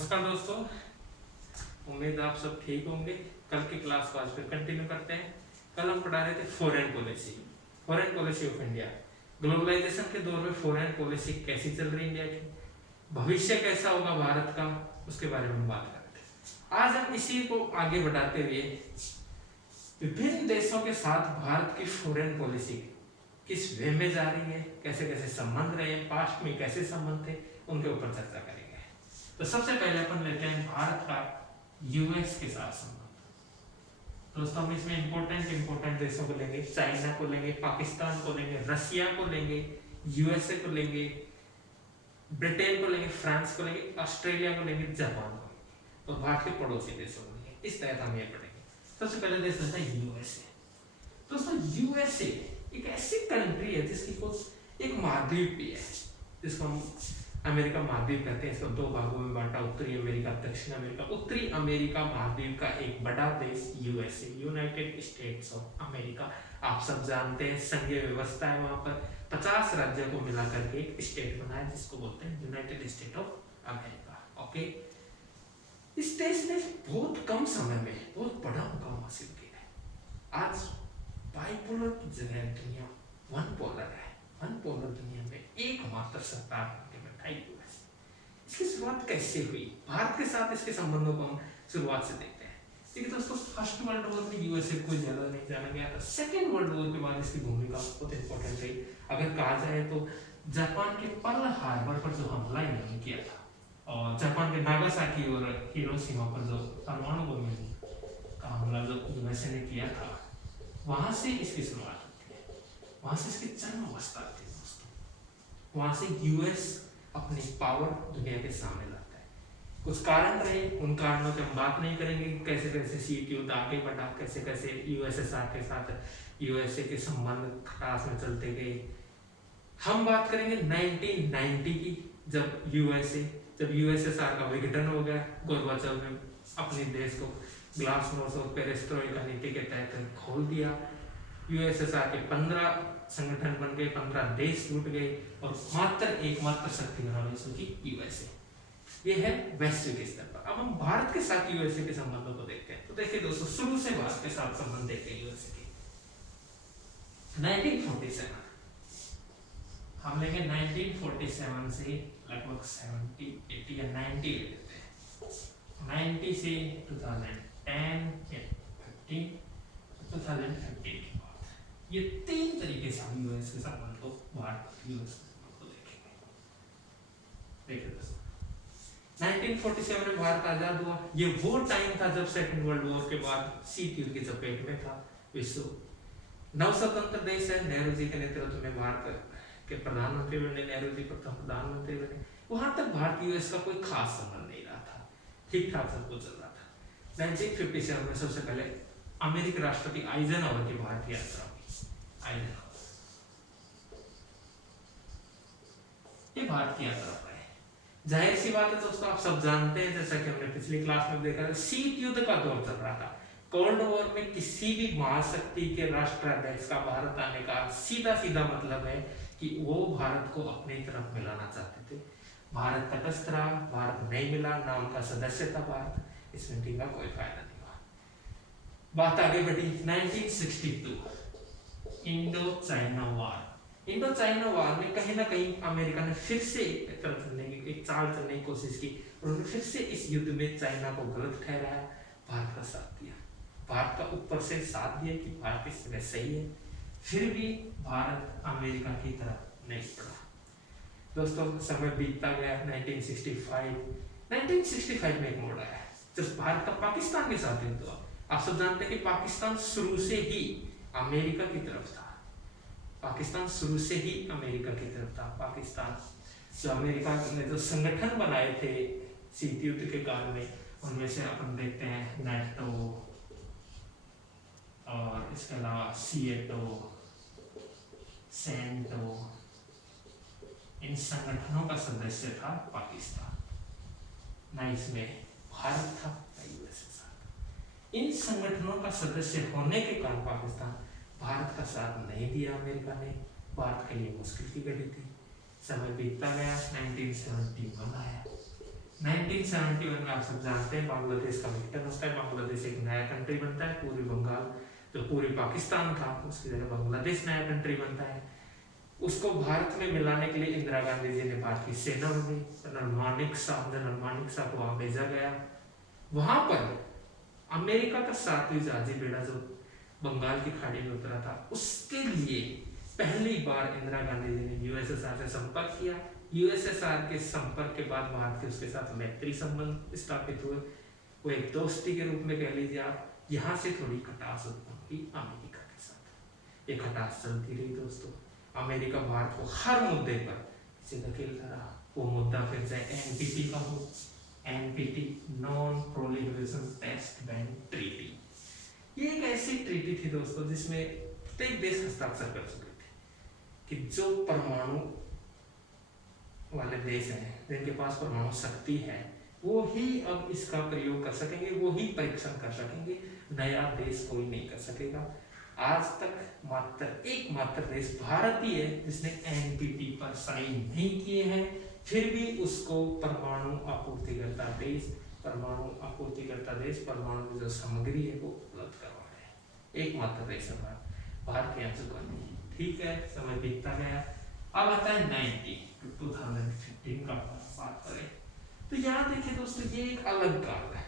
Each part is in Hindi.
नमस्कार दोस्तों, उम्मीद आप सब ठीक होंगे। कल की क्लास को आज फिर कंटिन्यू करते हैं। कल हम पढ़ा रहे थे foreign policy of India. Globalisation के दौर में फॉरेन पॉलिसी कैसी चल रही इंडिया की, भविष्य कैसा होगा भारत का, उसके बारे में बात कर रहे थे। आज हम इसी को आगे बढ़ाते हुए विभिन्न देशों के साथ भारत की फॉरेन पॉलिसी किस वे में जा रही है, कैसे कैसे संबंध रहे, पास्ट में कैसे संबंध थे, उनके ऊपर चर्चा करेंगे। तो सबसे पहले अपन लेते हैं भारत का यूएस के साथ संबंध। दोस्तों हम इसमें इंपॉर्टेंट देशों को लेंगे, चाइना को लेंगे, पाकिस्तान को लेंगे, रशिया को लेंगे, यूएसए को लेंगे, ब्रिटेन को लेंगे, फ्रांस को लेंगे, ऑस्ट्रेलिया को लेंगे, जापान को लेंगे और भारत के पड़ोसी देशों को लेंगे। इस तरह हम ये पढ़ेंगे। सबसे पहले देश होता है यूएसए। दोस्तों यूएसए एक ऐसी कंट्री है जिसकी कुछ एक महाद्वीप भी है, जिसको हम अमेरिका महाद्वीप कहते हैं। इसको दो भागों में बांटा, उत्तरी अमेरिका, दक्षिण अमेरिका। उत्तरी अमेरिका महाद्वीप का एक बड़ा देश USA, United states of America. आप सब जानते हैं संघीय व्यवस्था है, वहां पर 50 राज्यों को मिला करके एक स्टेट बना है जिसको बोलते हैं United state of America. Okay, इस देश ने बहुत कम समय में बहुत बड़ा मुकाम हासिल किया है। आज बाइपोलर की जगह दुनिया वन पोलर है। वन पोलर दुनिया में एकमात्र सरकार बनके बैठा है यूएस। इसकी शुरुआत कैसे हुई, भारत के साथ इसके संबंधों को हम शुरुआत से देखते हैं। देखिए दोस्तों, फर्स्ट वर्ल्ड वॉर में यूएसए को ज्यादा नहीं जाना गया था। सेकेंड वर्ल्ड वॉर के बाद इसकी भूमिका बहुत इंपॉर्टेंट रही। अगर कहा जाए तो जापान के पर्ल हार्बर पर जो हमला इन्होंने किया था और जापान के नागासाकी और हिरोशिमा पर जो परमाणु बम का हमला जो यूएसए ने किया था, वहां से इसकी शुरुआत होती है, वहां से इसकी जन्म अवस्था होती है दोस्तों। वहां से यूएस अपनी पावर दुनिया के सामने लाता है। कुछ कारण रहे, उन कारणों की हम बात नहीं करेंगे, कैसे कैसे शीत युद्ध आगे बढ़ा, कैसे कैसे यूएसएसआर के साथ यूएसए के संबंध खटास में चलते गए। हम बात करेंगे 1990 की, जब यूएसएसआर का विघटन हो गया। गोरबाचोव ने अपने देश को ग्लासनोस्ट और पेरेस्ट्रोइका नीति के तहत खोल दिया। यूएसएसआर के 15 संगठन बन गए, 15 देश टूट गए और मात्र एकमात्र शक्ति बना विश्व की यूएसए। ये है वैश्विक स्तर पर। अब हम भारत के साथ यूएसए के संबंधों को देखते हैं। तो देखिए दोस्तों, शुरू से भारत के साथ संबंध देखते हैं यूएसए के। 1947 हम लेंगे, 1947 से लगभग 70, 80 या 90 ले लेते हैं। 90 से 2010 या 15, 2015 के बाद ये 3 तरीके से हम यूएस के संबंध को, भारत यूएस के संबंध को देखेंगे। देखिए दोस्तों, 1947 में भारत आजाद हुआ। ये वो टाइम था जब सेकंड वर्ल्ड वॉर के बाद शीत युद्ध की चपेट में था विश्व। नव स्वतंत्र देश है। नेहरू जी के नेतृत्व में भारत के प्रधानमंत्री बने, नेहरू जी प्रथम प्रधानमंत्री बने। वहां तक भारत यूएस का कोई खास संबंध नहीं रहा था, ठीक ठाक सब कुछ चल रहा था। 1957 में सबसे पहले अमेरिकी राष्ट्रपति आइजनहॉवर की भारत यात्रा हुई। आइजनहॉवर ये भारत की यात्रा पर है। जाहिर सी बात है दोस्तों, आप सब जानते हैं, जैसा कि हमने पिछली क्लास में देखा, शीत युद्ध का दौर चल रहा था। कोल्ड वॉर में किसी भी महाशक्ति के राष्ट्राध्यक्ष का भारत आने का सीधा सीधा मतलब है कि वो भारत को अपनी तरफ मिलाना चाहते थे। भारत तटस्थ रहा, भारत नहीं मिला, नाम का सदस्य था भारत, इस मीटिंग का कोई फायदा नहीं हुआ। बात आगे बढ़ी। 1962 Indo China war. Indo China war में कहीं ना कहीं अमेरिका ने फिर से एक चाल चलने की कोशिश की। उन्होंने फिर से इस युद्ध में चाइना को गलत ठहराया, भारत का साथ दिया। भारत का ऊपर से साथ दिया कि भारत इस जगह सही है, फिर भी भारत अमेरिका की तरफ नहीं बढ़ा। दोस्तों समय बीतता गया। 1965 में एक मोड़ आया जब भारत का पाकिस्तान के साथ युद्ध हुआ। आप सब जानते हैं कि पाकिस्तान शुरू से ही अमेरिका की तरफ था। पाकिस्तान शुरू से ही अमेरिका की तरफ था। पाकिस्तान जो अमेरिका ने जो संगठन बनाए थे शीत युद्ध के काल में, उनमें से अपन देखते हैं नेटो और इसके अलावा सीएटो, सेंटो, इन संगठनों का सदस्य था पाकिस्तान। ना इसमें भारत था ना यूएस के साथ। इन संगठनों का सदस्य होने के कारण पाकिस्तान भारत का साथ नहीं दिया। अमेरिका ने भारत के लिए मुश्किल की घड़ी थी। समय बीतता गया। 1971 आया। 1971 में आप सब जानते हैं बांग्लादेश का विघटन होता है, बांग्लादेश एक नया कंट्री बनता है, पूरी बंगाल जो पूरी पाकिस्तान था उसकी जगह बांग्लादेश नया कंट्री बनता है। उसको भारत में मिलाने के लिए इंदिरा गांधी जी ने भारतीय सेना बनाई, जनरल मानेक शाह को वहां भेजा गया। वहां पर अमेरिका का 7वीं जहाजी बेड़ा जो बंगाल की खाड़ी में उतरा था, उसके लिए पहली बार इंदिरा गांधी जी ने यूएसएसआर से संपर्क किया। यूएसएसआर के संपर्क के बाद भारत के उसके साथ मैत्री संबंध स्थापित हुए। वो एक दोस्ती के रूप में कह लीजिए आप। यहाँ से थोड़ी खटास उत्पन्न हुई अमेरिका के साथ। ये खटास चलती रही दोस्तों। अमेरिका भारत को हर मुद्दे पर धकेलता रहा। वो मुद्दा फिर चाहे एनपीटी का हो, NPT non proliferation test ban treaty. ये एक ऐसी ट्रीटी थी दोस्तों जिसमें प्रत्येक देश हस्ताक्षर कर चुके थे कि जो परमाणु वाले देश हैं, जिनके पास परमाणु शक्ति है, वो ही अब इसका प्रयोग कर सकेंगे, वो ही परीक्षण कर सकेंगे। नया देश कोई नहीं कर सकेगा। आज तक मात्र एकमात्र देश भारत ही है जिसने एनपीटी पर साइन नहीं किए हैं, फिर भी उसको परमाणु आपूर्तिकर्ता देश परमाणु की जो सामग्री है वो उपलब्ध करवा रहे हैं। एकमात्र देश है भारत के यहाँ चुका नहीं। ठीक है, समय बीतता गया। अब आता है 2015 का बात करें तो यहाँ देखिए दोस्तों, ये एक अलग काल है।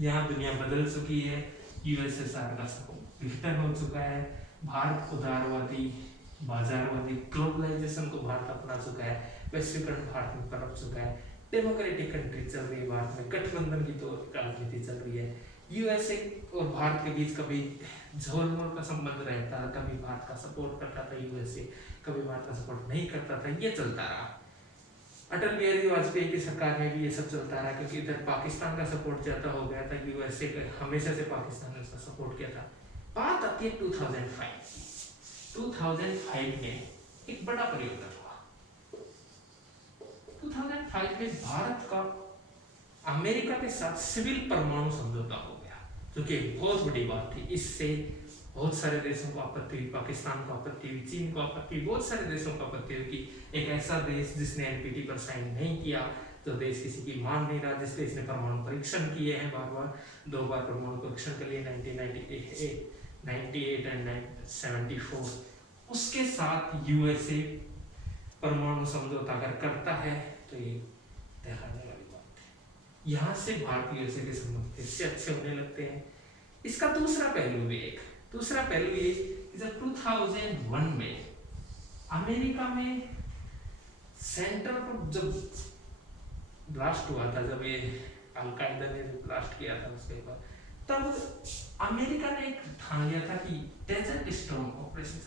यहाँ दुनिया बदल चुकी है। यूएसएसआर का विघटन हो चुका है। भारत उदारवादी बाजारवादी ग्लोबलाइजेशन को भारत अपना चुका है। वैश्वीकरण भारत में पनप चुका है। डेमोक्रेटिक कंट्री चल रही है भारत में। गठबंधन की तो राजनीति चल रही है। यूएसए और भारत के बीच कभी झोलमोल का संबंध रहता, कभी भारत का सपोर्ट करता था यूएसए, कभी भारत का सपोर्ट नहीं करता था। ये चलता रहा। अटल बिहारी वाजपेयी की सरकार में भी ये सब चलता रहा, क्योंकि इधर पाकिस्तान का सपोर्ट ज्यादा हो गया था। यूएसए हमेशा से पाकिस्तान ने उसका सपोर्ट किया था। बात आती है 2005 की। 2005 में एक बड़ा परिवर्तन हुआ। 2005 में भारत का अमेरिका के साथ सिविल परमाणु समझौता हो गया, जो कि एक बहुत बड़ी बात थी। इससे बहुत सारे देशों को आपत्ति हुई, पाकिस्तान को आपत्ति हुई, चीन को आपत्ति हुई, बहुत सारे देशों को आपत्ति हुई कि एक ऐसा देश जिसने एनपीटी पर साइन नहीं किया, जो देश किसी की मान नहीं रहा, जिस देश ने परमाणु परीक्षण किए हैं बार-बार, 2 बार परमाणु परीक्षण के लिए 1998 एंड 1974, उसके साथ यूएसए परमाणु समझौता अगर करता है तो ये दिखाने वाली बात है। यहाँ से भारत यूएसए के संबंध फिर से अच्छे होने लगते हैं। इसका दूसरा पहलू ये कि जब 2001 में अमेरिका में सेंटर पर जब ब्लास्ट हुआ था, जब ये अल-कायदा ने ब्लास्ट किया था उसके बाद, तब अमेरिका ने एक ठान लिया था कि डेजर्ट स्टॉर्म ऑपरेशन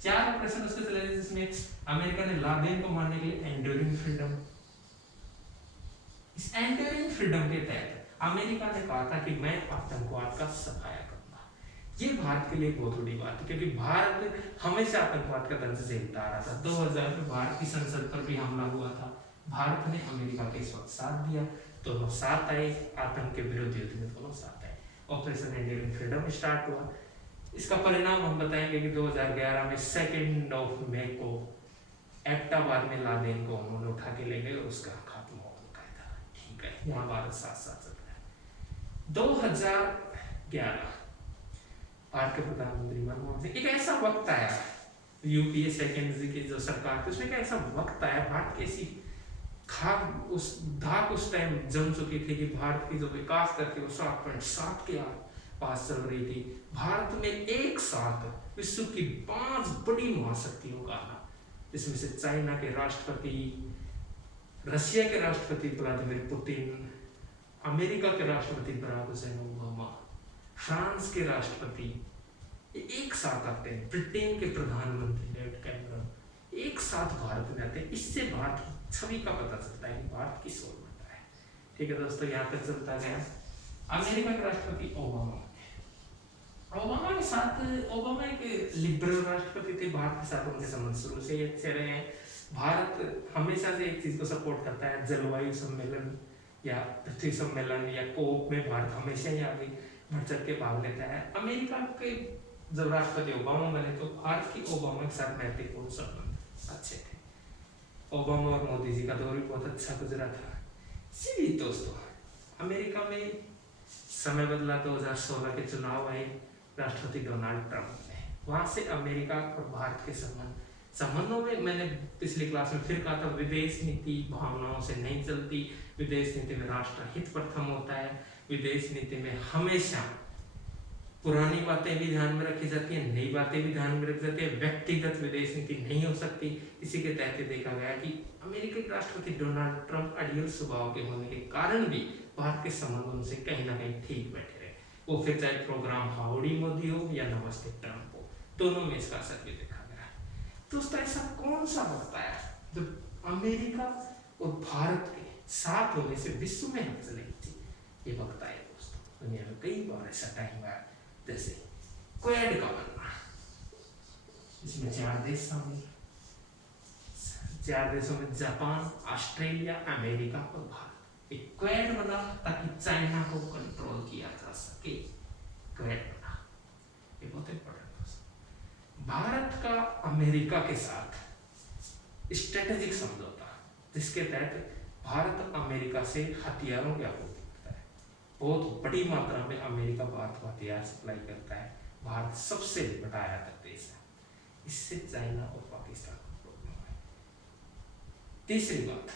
4 ऑपरेशन उसके चले, जिसमें अमेरिका ने लादेन को मारने के लिए एंड्यूरिंग फ्रीडम, इस एंड्यूरिंग फ्रीडम के तहत अमेरिका ने कहा था कि मैं आतंकवाद का सफाया करूंगा। ये भारत के लिए बहुत बड़ी बात है, क्योंकि भारत हमेशा आतंकवाद का दंश झेलता आ रहा था। 2000 में भारत की संसद पर भी हमला हुआ था। भारत ने अमेरिका के इस वक्त साथ दिया, दोनों साथ आए, आतंक के विरुद्ध युद्ध में दोनों साथ आए। ऑपरेशन एंड्यूरिंग फ्रीडम स्टार्ट हुआ। इसका परिणाम हम बताएंगे कि 2011 में 2 मई को एबटाबाद में लादेन को उन्होंने उठा के ले गए और उसका खात्मा हो चुका था। ठीक है, यहाँ भारत साथ साथ चल रहा है। 2011 भारत के प्रधानमंत्री मनमोहन सिंह, एक ऐसा वक्त आया, यूपीए सेकेंड की जो सरकार थी उसमें एक ऐसा वक्त आया, भारत की ऐसी धाक उस टाइम जम चुकी थी कि भारत की जो विकास दर थी वो 7.7 के पास चल रही थी। भारत में एक साथ विश्व की 5 बड़ी महाशक्तियों का आना, जिसमें से चाइना के राष्ट्रपति, रशिया के राष्ट्रपति व्लादिमीर पुतिन, अमेरिका के राष्ट्रपति बराक हुसैन ओबामा, फ्रांस के राष्ट्रपति एक साथ आते हैं, ब्रिटेन के प्रधानमंत्री डेविड कैमरन एक साथ भारत में आते हैं। इससे भारत की छवि का पता चलता है कि भारत किस ओर बढ़ रहा है। ठीक है दोस्तों, यहाँ तक चलता गया। अमेरिका के राष्ट्रपति ओबामा के साथ, ओबामा एक लिबरल राष्ट्रपति थे। भारत के साथ उनके संबंध शुरू से ही अच्छे रहे हैं। भारत हमेशा से एक चीज को सपोर्ट करता है, जलवायु सम्मेलन या पृथ्वी सम्मेलन या कोप में भारत हमेशा ही आगे बढ़ चढ़ के भाग लेता है। अमेरिका के जब राष्ट्रपति ओबामा बने तो भारत की ओबामा के साथ मैत्रीपूर्ण संबंध अच्छे थे। ओबामा और मोदी जी का दौर भी बहुत अच्छा गुजरा था। इसीलिए दोस्तों अमेरिका में समय बदला, 2016 के चुनाव आए, राष्ट्रपति डोनाल्ड ट्रंप ने, वहां से अमेरिका और भारत के संबंधों में मैंने पिछली क्लास में फिर कहा था, विदेश नीति भावनाओं से नहीं चलती। विदेश नीति में राष्ट्र हित प्रथम होता है। विदेश नीति में हमेशा पुरानी बातें भी ध्यान में रखी जाती है, नई बातें भी ध्यान में रखी जाती है। व्यक्तिगत विदेश नीति नहीं हो सकती। इसी के तहत देखा गया कि अमेरिकी राष्ट्रपति डोनाल्ड ट्रंप अड़ियल स्वभाव के होने के कारण भी भारत के संबंध उनसे कहीं ना कहीं ठीक बैठे रहे। वो फिर चाहे प्रोग्राम हाउडी मोदी हो या नमस्ते ट्रंप हो, दोनों में इसका असर भी देखा गया। दोस्तों ऐसा कौन सा वक्त आया जब अमेरिका और भारत के साथ होने से विश्व में हलचल नहीं थी? ये वक्त आया दोस्तों, दुनिया में कई बार ऐसा टाइम आया, जैसे क्वेड का बनना, इसमें 4 देश शामिल, 4 देशों में जापान, ऑस्ट्रेलिया, अमेरिका और भारत। एक क्वेड बना ताकि चाइना को कंट्रोल किया जा सके। क्वेड बना, ये बहुत इंपॉर्टेंट है। भारत का अमेरिका के साथ स्ट्रेटेजिक समझौता, जिसके तहत भारत अमेरिका से हथियारों की आपूर्ति करता है। बहुत बड़ी मात्रा में अमेरिका भारत को हथियार सप्लाई करता है। भारत सबसे बड़ा आयातक देश है। इससे चाइना और पाकिस्तान को प्रॉब्लम है। तीसरी बात,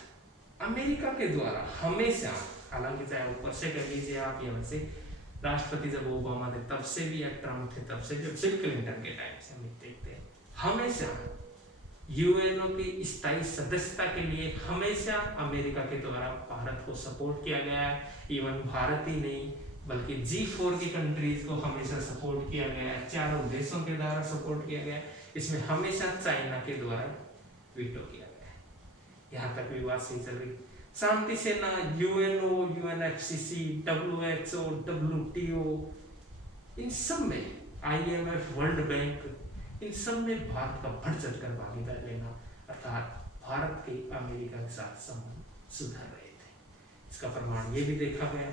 अमेरिका के द्वारा हमेशा, हालांकि चाहे ऊपर से कह लीजिए आप या वैसे, राष्ट्रपति जब ओबामा थे तब से भी या ट्रंप थे तब से भी, बिल क्लिंटन के टाइम से हम देखते हैं, हमेशा यूएनओ की स्थायी सदस्यता के लिए हमेशा अमेरिका के द्वारा भारत को सपोर्ट किया गया है। इवन भारत ही नहीं बल्कि G4 की कंट्रीज को हमेशा सपोर्ट किया गया है। 4 देशों के द्वारा सपोर्ट किया गया है। इसमें हमेशा चाइना के द्वारा वीटो किया गया है। यहाँ तक भी बात सही चल रही। शांति सेना, यूएनओ, यूएनएफसीसी, WHO, WTO, इन सब में, IMF, वर्ल्ड बैंक, इन सब में भारत का बढ़ चढ़कर भागीदार लेना, अर्थात भारत के अमेरिका के साथ संबंध सुधर रहे थे। इसका प्रमाण ये भी देखा गया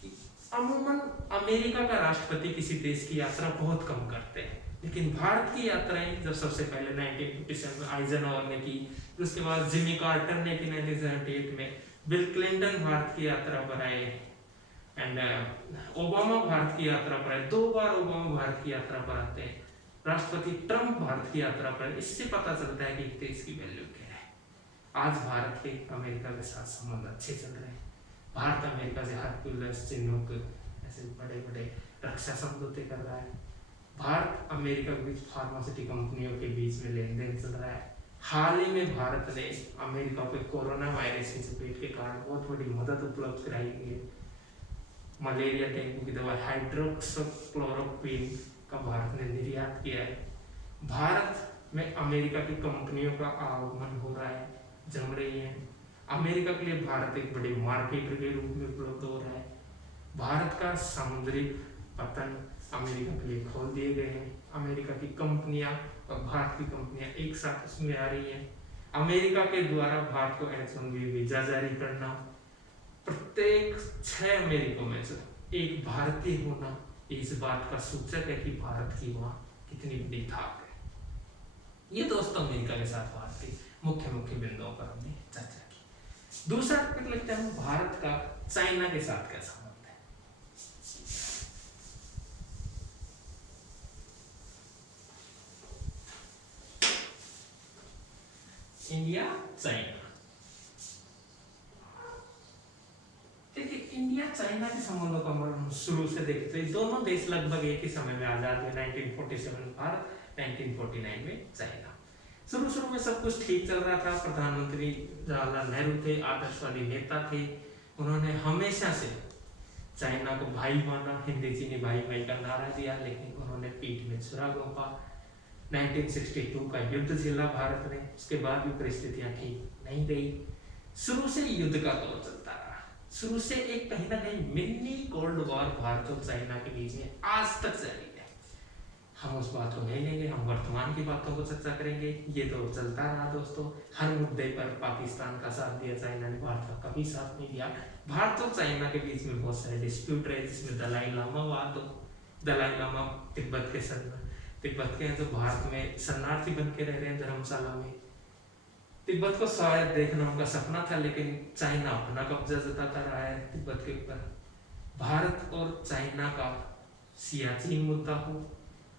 कि अमूमन अमेरिका का राष्ट्रपति किसी देश की यात्रा बहुत कम करते हैं, लेकिन भारत की यात्राएं जब सबसे पहले 1957 में आइजनहॉवर ने की, फिर उसके बाद जिमी कार्टर ने की 1978 में, बिल क्लिंटन भारत की यात्रा पर आए, एंड ओबामा भारत की यात्रा पर आए। 2 बार ओबामा भारत की यात्रा पर आते हैं। राष्ट्रपति ट्रंप भारत की यात्रा पर। इससे पता चलता है कि देश की वैल्यू क्या है। आज भारत के अमेरिका के साथ संबंध अच्छे चल रहे हैं। भारत अमेरिका से हरक्यूलिस, चिनूक, ऐसे बड़े बड़े रक्षा समझौते कर रहा है। भारत अमेरिका के बीच फार्मास्यूटिकल कंपनियों के बीच में लेन देन चल रहा है। हाल ही में भारत ने अमेरिका को कोरोना वायरस की चपेट के कारण बहुत बड़ी मदद उपलब्ध कराई है। मलेरिया, डेंगू की दवा हाइड्रोक्सीक्लोरोक्विन का भारत ने निर्यात किया है। भारत में अमेरिका की कंपनियों का आगमन हो रहा है, जम रही है। अमेरिका के लिए भारत एक बड़े मार्केट के रूप में उपलब्ध हो रहा है। भारत का सामुद्रिक पतन अमेरिका के लिए खोल दिए गए हैं। अमेरिका की कंपनियां और भारत की कंपनियां एक साथ उसमें आ रही हैं। अमेरिका के द्वारा भारत को H-1B वीजा जारी करना, प्रत्येक 6 अमेरिका में से एक भारतीय होना, इस बात का सूचक है कि भारत की वहां कितनी बड़ी धाक है। ये दोस्तों अमेरिका के साथ भारत के मुख्य बिंदुओं पर हमने चर्चा की। दूसरा टॉपिक लेते हैं भारत का चाइना के साथ क्या संबंध है। इंडिया चाइना, देखिए इंडिया चाइना के संबंधों का हम शुरू से देखते हैं। दोनों देश लगभग एक ही समय में आजाद हुए। 1947 भारत, 1949 में चाइना। शुरू में सब कुछ ठीक चल रहा था। प्रधानमंत्री जवाहरलाल नेहरू थे, आदर्शवादी नेता थे। उन्होंने हमेशा से चाइना को भाई माना, हिंदी चीनी भाई भाई का नारा दिया, लेकिन उन्होंने पीठ में छुरा घोंपा। 1962 का युद्ध झेला भारत ने, उसके बाद भी परिस्थितियां ठीक नहीं गई। शुरू से युद्ध का दौर चलता रहा। शुरू से एक कहीं ना कहीं मिनी कोल्ड वॉर भारत और चाइना के बीच में आज तक जारी है। हम उस बात को नहीं लेंगे, हम वर्तमान की बातों को चर्चा करेंगे। ये दौर चलता रहा दोस्तों। हर मुद्दे पर पाकिस्तान का साथ दिया चाइना ने, भारत का कभी साथ नहीं दिया। भारत और चाइना के बीच में बहुत सारे डिस्प्यूट रहे, जिसमें दलाई लामा वाद हो। दलाई लामा तिब्बत के हैं, जो भारत में शरणार्थी बन के रह रहे हैं धर्मशाला में। तिब्बत को शायद देखना उनका सपना था, लेकिन चाइना अपना कब्जा जताता रहा है तिब्बत के ऊपर। भारत और चाइना का सियाचिन मुद्दा हो,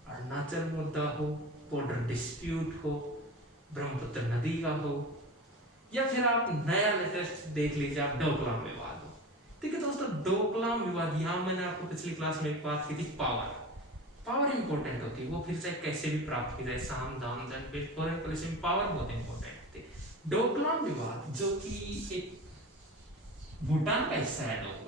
अरुणाचल मुद्दा हो, बॉर्डर डिस्प्यूट हो, ब्रह्मपुत्र नदी का हो, या फिर आप नया लेटेस्ट देख लीजिए आप डोकलाम विवाद हो। ठीक है दोस्तों, डोकलाम विवाद, यहाँ मैंने आपको पिछली क्लास में एक बात की थी, पावर इंपॉर्टेंट होती है, वो फिर चाहे कैसे भी प्राप्त की जाए, साम दाम दंड, फॉरेन पॉलिसी में पावर बहुत इंपॉर्टेंट होती है। डोकलाम विवाद जो कि एक भूटान का हिस्सा है, डोकलाम,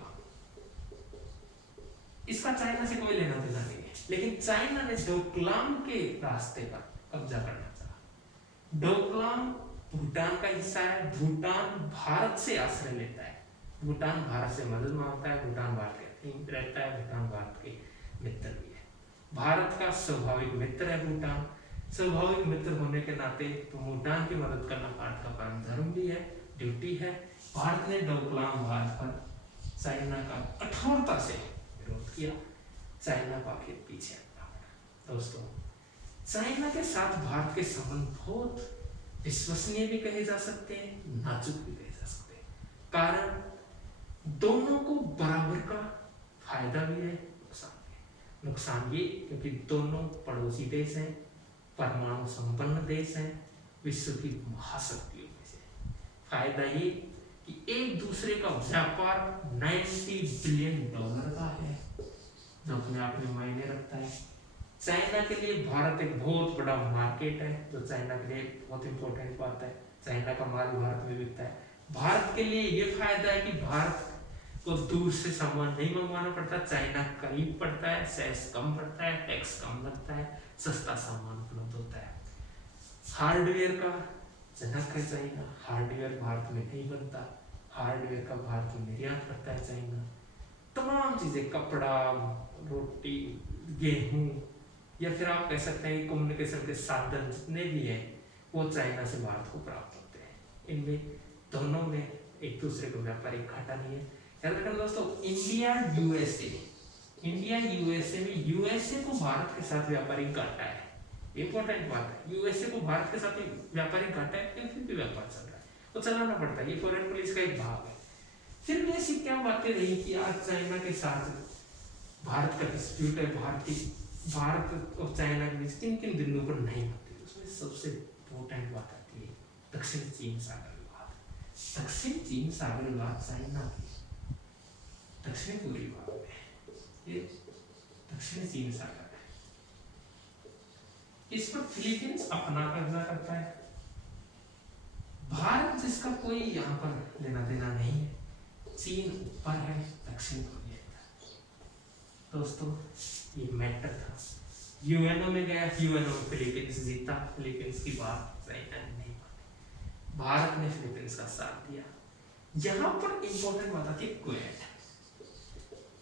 इसका चाइना से कोई लेना देना नहीं है, लेकिन चाइना ने डोकलाम के रास्ते पर कब्जा करना चाहा। डोकलाम भूटान का हिस्सा है, भूटान भारत से आश्रय लेता है, भूटान भारत से मदद मांगता है, भूटान भारत के रहता है, भूटान भारत के मित्र भी है, भारत का स्वाभाविक मित्र है भूटान। स्वाभाविक मित्र होने के नाते तो भूटान की मदद करना भारत का परम धर्म भी है, ड्यूटी है। भारत ने डोकलाम विवाद पर चाइना का कठोरता से विरोध किया, चाइना को आखिर पीछे हटना पड़ा। दोस्तों, चाइना के साथ भारत के संबंध बहुत विश्वसनीय भी कहे जा सकते हैं, नाजुक भी कहे जा सकते हैं, कारण दोनों को बराबर का फायदा भी है, नुकसान भी। नुकसान ये क्योंकि दोनों पड़ोसी देश हैं, परमाणु संपन्न देश हैं, विश्व की महाशक्तियों में से। फायदा ये कि एक दूसरे का व्यापार 90 बिलियन डॉलर का है, जो अपने आप में मायने रखता है। चाइना के लिए भारत एक बहुत बड़ा मार्केट है, जो चाइना के लिए बहुत इंपॉर्टेंट बात है, चाइना का माल भारत में बिकता है। भारत के लिए ये फायदा है कि भारत को दूर से सामान नहीं मंगवाना पड़ता, चाइना करीब पड़ता है, सेस कम पड़ता है, टैक्स कम लगता है, सस्ता सामान उपलब्ध होता है। हार्डवेयर का जनक है चाइना, हार्डवेयर भारत में नहीं बनता, हार्डवेयर का भारत में निर्यात करता है चाइना। तमाम चीजें, कपड़ा, रोटी, गेहूं, या फिर आप कह सकते हैं कम्युनिकेशन के साधन जितने भी हैं वो चाइना से भारत को प्राप्त होते हैं। इनमें दोनों में एक दूसरे को व्यापारिक घाटा नहीं है। याद रखना दोस्तों, इंडिया यूएसए में यूएसए को भारत के साथ व्यापारिक घाटा है, इंपॉर्टेंट बात है। यूएसए को भारत के साथ व्यापारिक घाटा है, लेकिन फिर भी व्यापार चल रहा है, तो चलाना पड़ता है, ये फॉरेन पॉलिसी का एक भाग है। फिर भी ऐसी क्या बातें रही कि आज चाइना के साथ भारत का डिस्प्यूट है, भारत और चाइना के बीच किन किन बिंदुओं पर नहीं होती, उसमें सबसे इंपॉर्टेंट बात आती है दक्षिण चीन सागर विवाद। दक्षिण चीन सागर विवाद चाइना की दक्षिण पूर्वी भाग में, ये दक्षिण चीन सागर है, इस पर फिलीपींस अपना कब्जा करता है। भारत जिसका कोई यहाँ पर लेना देना नहीं है, चीन ऊपर है, दक्षिण कोरिया। दोस्तों, ये मैटर था, यूएनओ में गया, यूएनओ में फिलीपींस जीता, फिलीपींस की बात चाइना ने नहीं मानी, भारत ने फिलीपींस का साथ दिया। यहाँ पर इंपॉर्टेंट बात आती है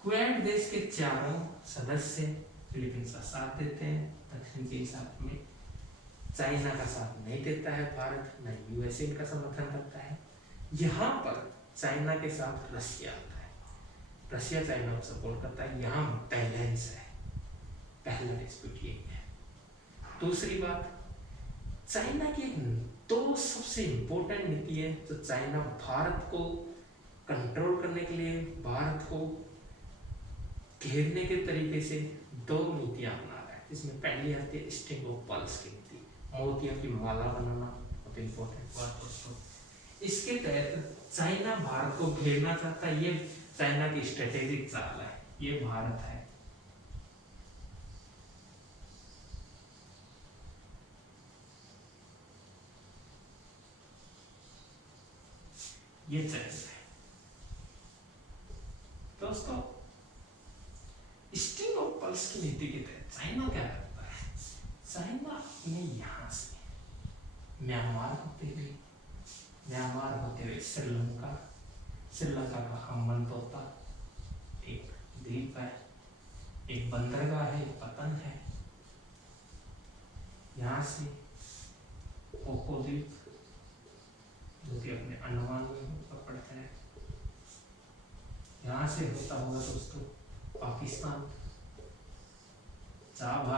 क्वेड देश के चारों सदस्य फिलीपींस का साथ देते हैं, दक्षिण चीन साथ में। चाइना का साथ नहीं देता है भारत, न यूएसए का समर्थन करता है। यहाँ पर चाइना के साथ रशिया आता है, रशिया चाइना को सपोर्ट करता है, यहाँ बैलेंस है, पहला डिस्प्यूट यही है। दूसरी बात, चाइना की दो सबसे इंपॉर्टेंट नीति है, तो चाइना भारत को कंट्रोल करने के लिए, भारत को घेरने के तरीके से दो नीतियां अपना रहा है, जिसमें पहली आती है स्ट्रिंग ऑफ पर्ल्स की नीति, मोतियों की माला बनाना, बहुत इंपॉर्टेंट बात दोस्तों। इसके तहत चाइना भारत को घेरना चाहता है, ये चाइना की स्ट्रेटेजिक चाल है, ये भारत है। ये चाइना है दोस्तों। स्ट्रिंग ऑफ पर्ल्स की नीति के तहत चाइना क्या करता है, चाइना ने यहाँ से म्यांमार होते हुए श्रीलंका का हम्बनतोता एक द्वीप है, एक बंदरगाह है, एक पतन है, यहाँ से कोको द्वीप जो कि अपने अंडमान में पड़ता है, यहाँ से होता हुआ दोस्तों पाकिस्तान,